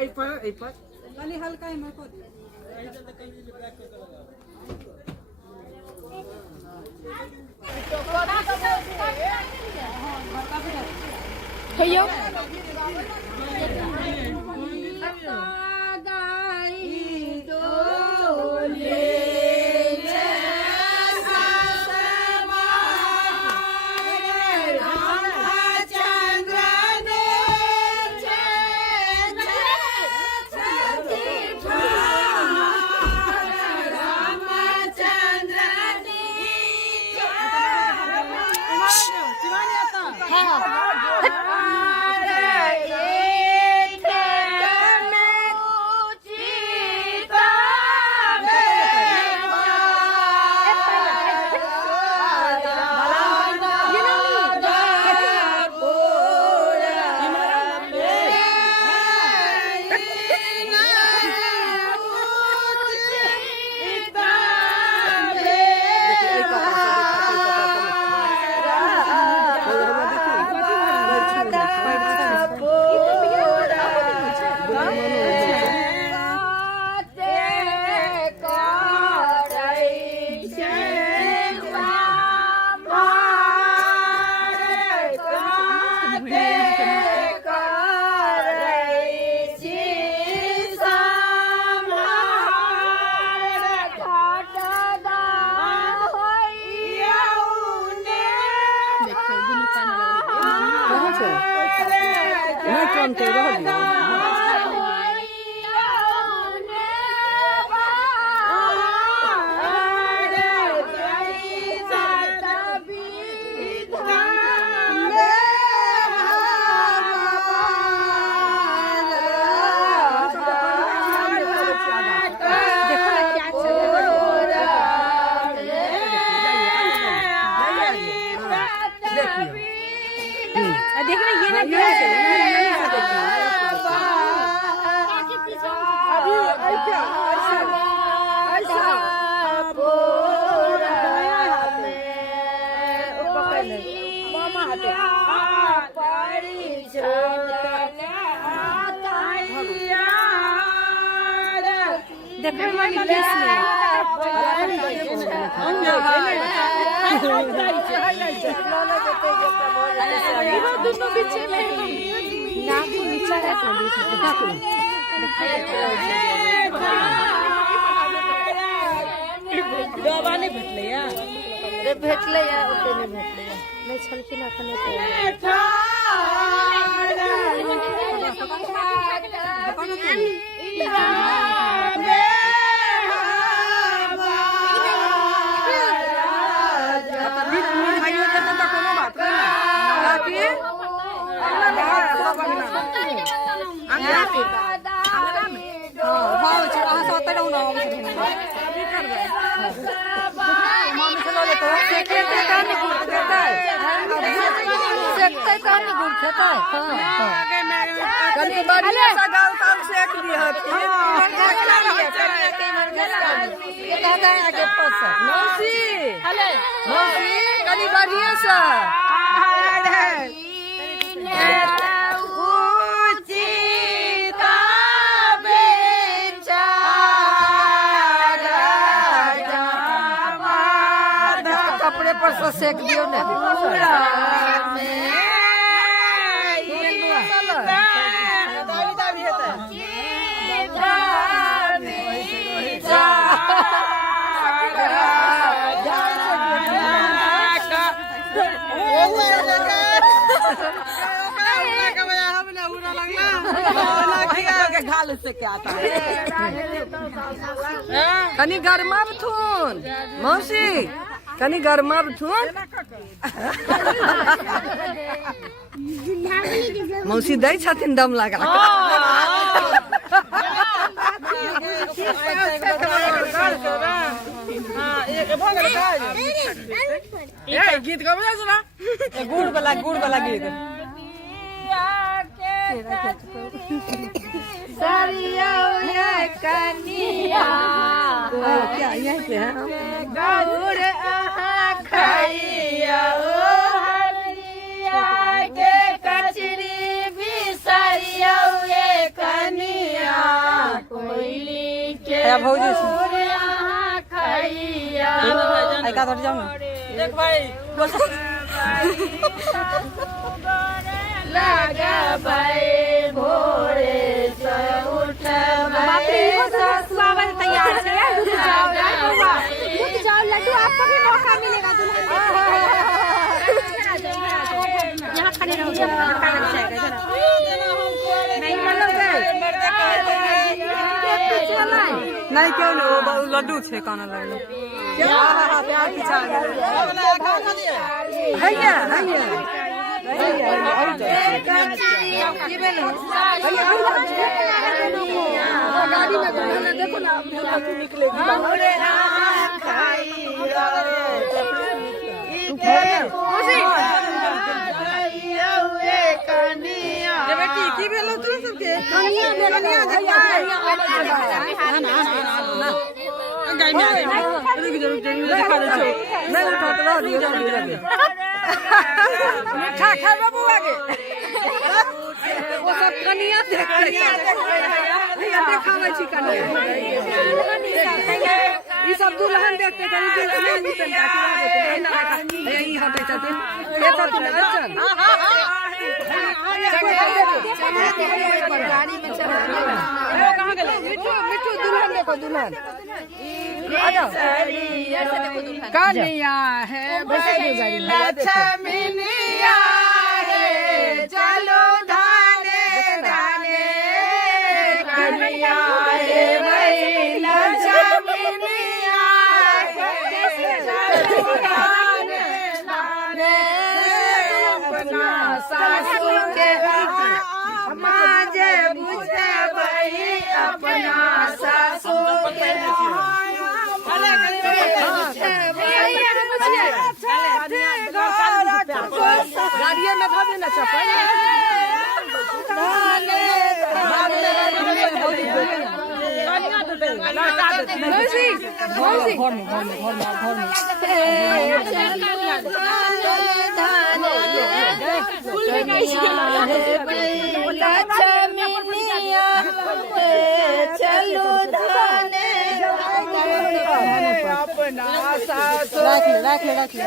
आई पर खाली हल्का ही मैं को भैया भेटले या ओते नहीं भेटले नहीं छलखिन अखने कपड़े पर से सेक दियो ना से क्या आता है कनी गर्मा थून मौसी कनी गर्मा थून मौसी दै छथिन दम लगा गीत गब गुड़ वाला गीत क्या ये क्या गुड़ खाइया के कचरी या भौजी आई का थोड़ी जाओ ना देख भाई लगा भाई भोरे से उठ बापरे स्वागत तैयार है दूध जाओ लड्डू आपको भी मौका मिलेगा दुल्हन यहाँ खड़े रहो नहीं क्यों नहीं वो लड्डू छे काना लगलो प्यार पीछा है क्या गाड़ी में देखो ना निकलेगी बेटी की भेलो तू सबके कनिया गाय में आ गई जरूर दिखा दे छो नहीं उठा तो दियो मीठा खा बाबू आगे वो सब कनिया देखावे छी कनिया ई सब दुल्हन देखते कनी दुल्हन नहीं तंता यही हटे छथिन ये सब चल गाड़ी में चल कहां गेल मिठू दुल्हन देखो दुल्हन आ जाओ कनिया है लक्ष्मीनिया है चलो धाने धाने कनिया है वही लक्ष्मीनिया है चलो धाने धाने अपना सासू के माजे बुझे वही अपना सासू के गाड़िया में भागे ना चपल चलो रख ले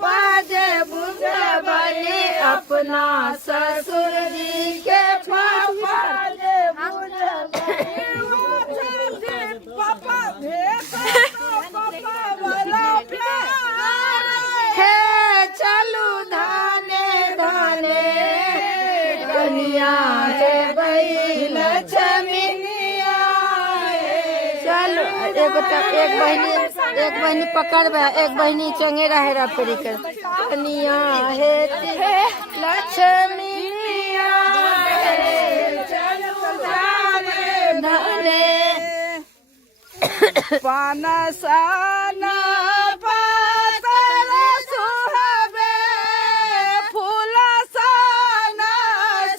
बाजे बुझे बने अपना ससुर जी के पापा जे बुझे पापा वाला प्यार है चलू धाने धाने कनिया है भाई लक्ष्मीनिया चलो एक बहनी पकड़ बा एक बहनी चंगेरा हेरा पेरी कर कनिया है लक्ष्मीनिया धाने पाना साना पातर सुहावे फूला साना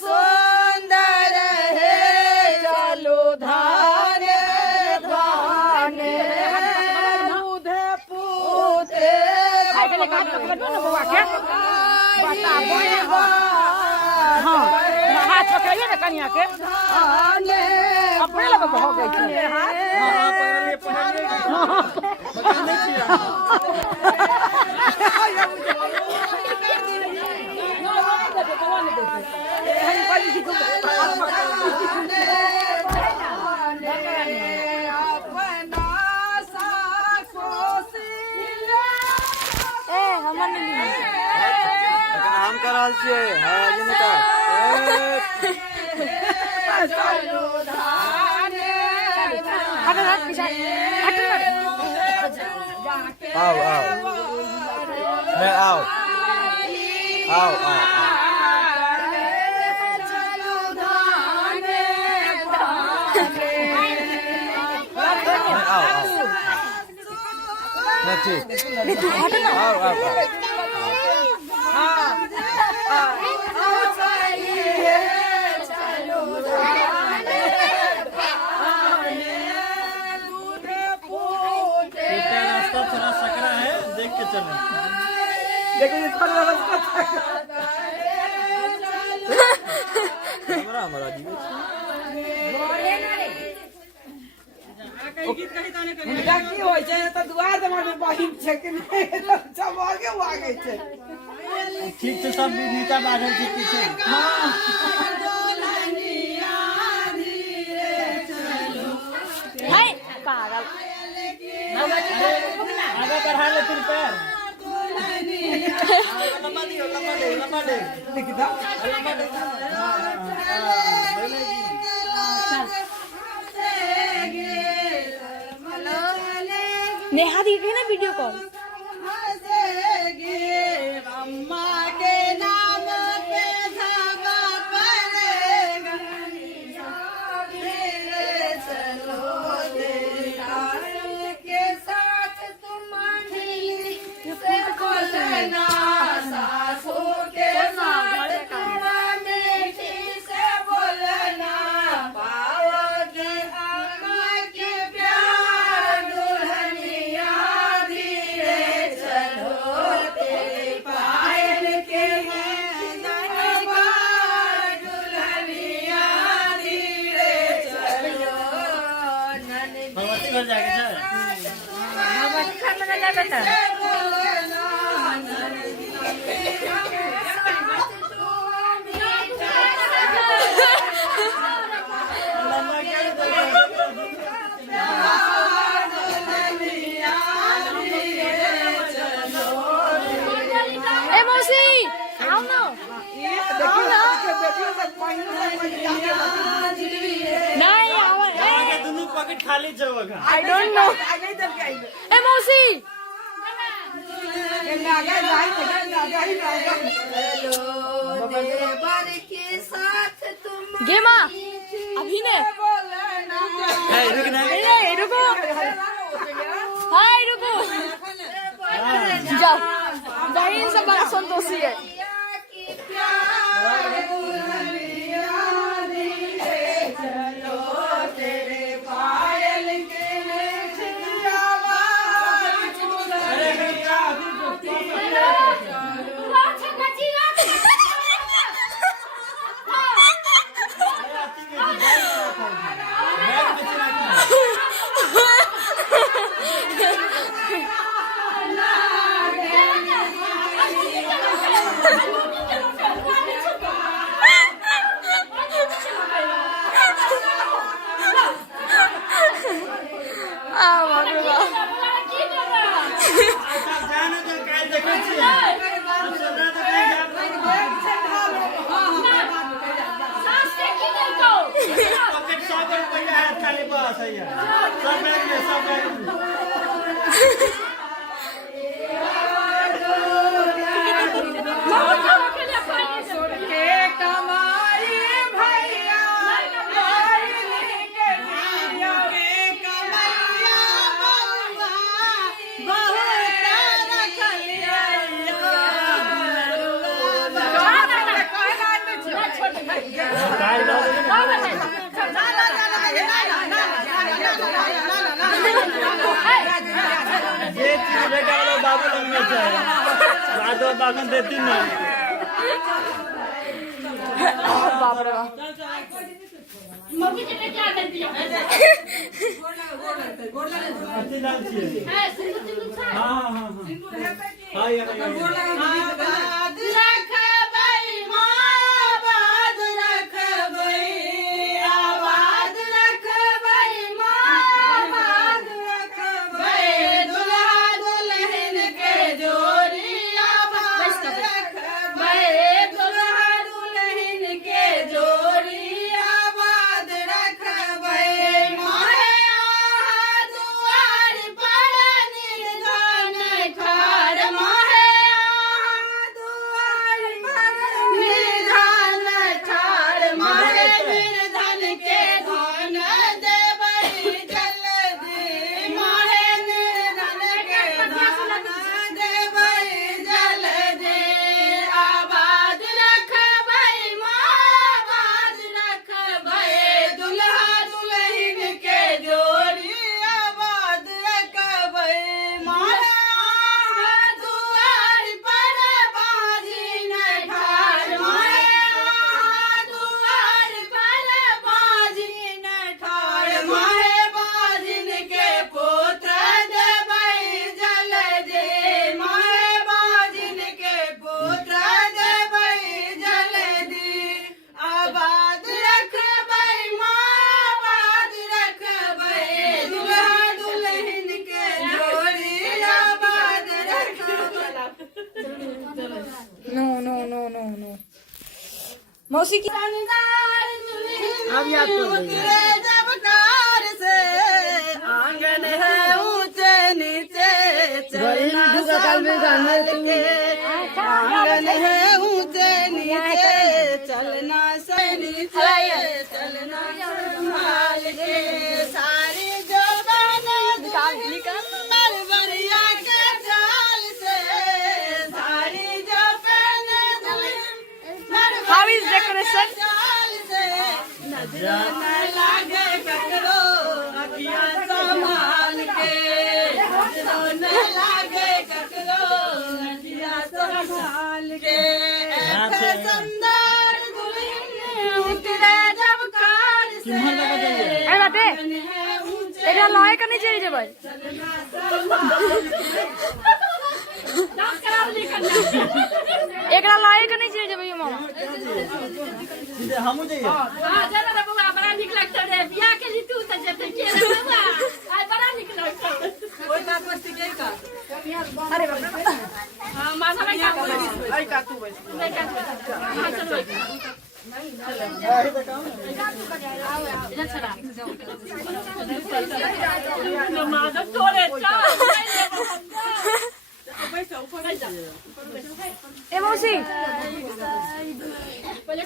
सुंदर है चलो धाने धाने दूधे पूते हाथ पकड़िए ना कनिया के अपने लगे हो गई थी हम कराल छियै हां जिनका आओ मैं आओ ठीक आओ थोड़ा सकरा है देख के चलो हमारा हुनका की होइ छै त दुआर दमा में बहिन छै कि नहीं सब आगे भागे छै ठीक से सब नीचा बांधल छै पीछे। हाय पागल आगे बढ़ा ले फिर पैर। लंबा दे लंबा दे। दिखदा लंबा दे। नेहा दी रही ना वीडियो कॉल। भगवती घर जाके छै। भगवती घर में ना जाबे त लंबा क्या ए मौसी आओ ना नहीं आओ आगे दोनों पॉकेट खाली छै वखा। आई डोंट नो ए मौसी गे माँ अभी ने रुक ना ए रुको हाय रुको जाओ बहन से बड़ा संतोषी है बाबू लग में बादो बाखन देती नहीं। बाप रे मम्मी जी ने क्या कर दिया अच्छी लाल चाहिए। है सिंदूर सिंदूर था हाँ हाँ हाँ हाँ ये मौसी की अब याद जब कार से आंगन है ऊंचे नीचे चलना संभाल के आंगन है ऊंचे नीचे चलना से नीचे चलना संभाल के सारी जो मरवरिया के जाल से सारी जो पहने हाउ इज डेकोरेशन जाल से नजरों न लागे ककरो अखियां संभाल के नजरों न लागे ककरो अखियां संभाल के ऐसे सुंदर दुल्हन उतरे जब कार से अरे बाते এটা লয় কেন চলে যাবে एकरा लय के नहीं चले जाबे मामा हमू जाइए हां जाना रे बाबा बड़ा निक लगता रे बियाह के लिए तू त जते के रे बाबा आज बड़ा निक लगता कोई बात मस्ती के का अरे बाप रे हां माथा में का बोल आई का तू बस नहीं का हां चलो इधर चला नमाज तोरे चा ए मौसी पहले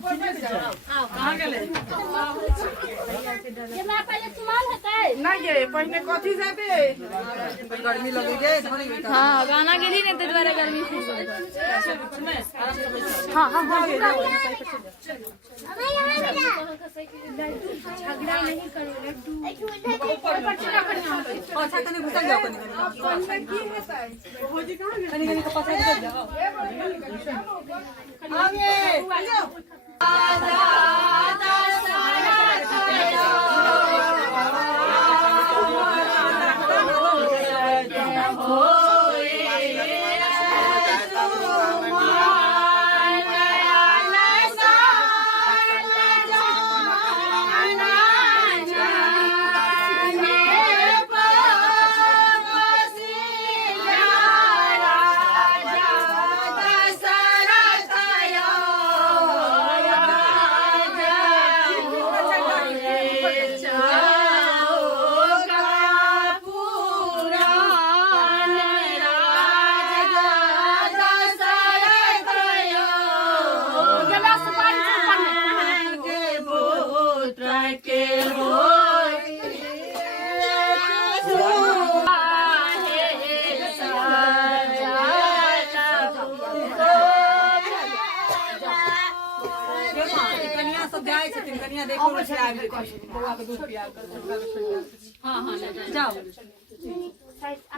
कहां गेले ये मैं पहले तुम्हार हतै ना ये पहले कथी जाबे गर्मी लगे जे थोड़ी हां गाना गेली ने त द्वारा गर्मी खूब हां हां हां झगड़ा नहीं करो लड्डू अच्छा तने घुसा जाओ कनी की है सर भोजी कहां गए कनी कनी के पास जाओ आगे आजा आजा कनिया देखो बच्चे आ गए बउआ के दूध पिया कर हां हां जाओ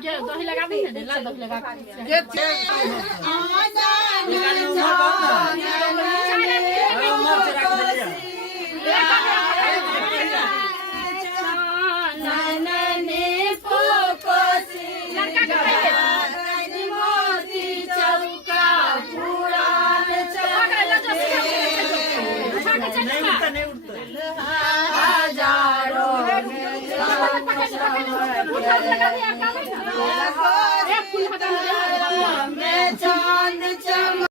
जे दही लगा दी ना ला दही लगा जे फूल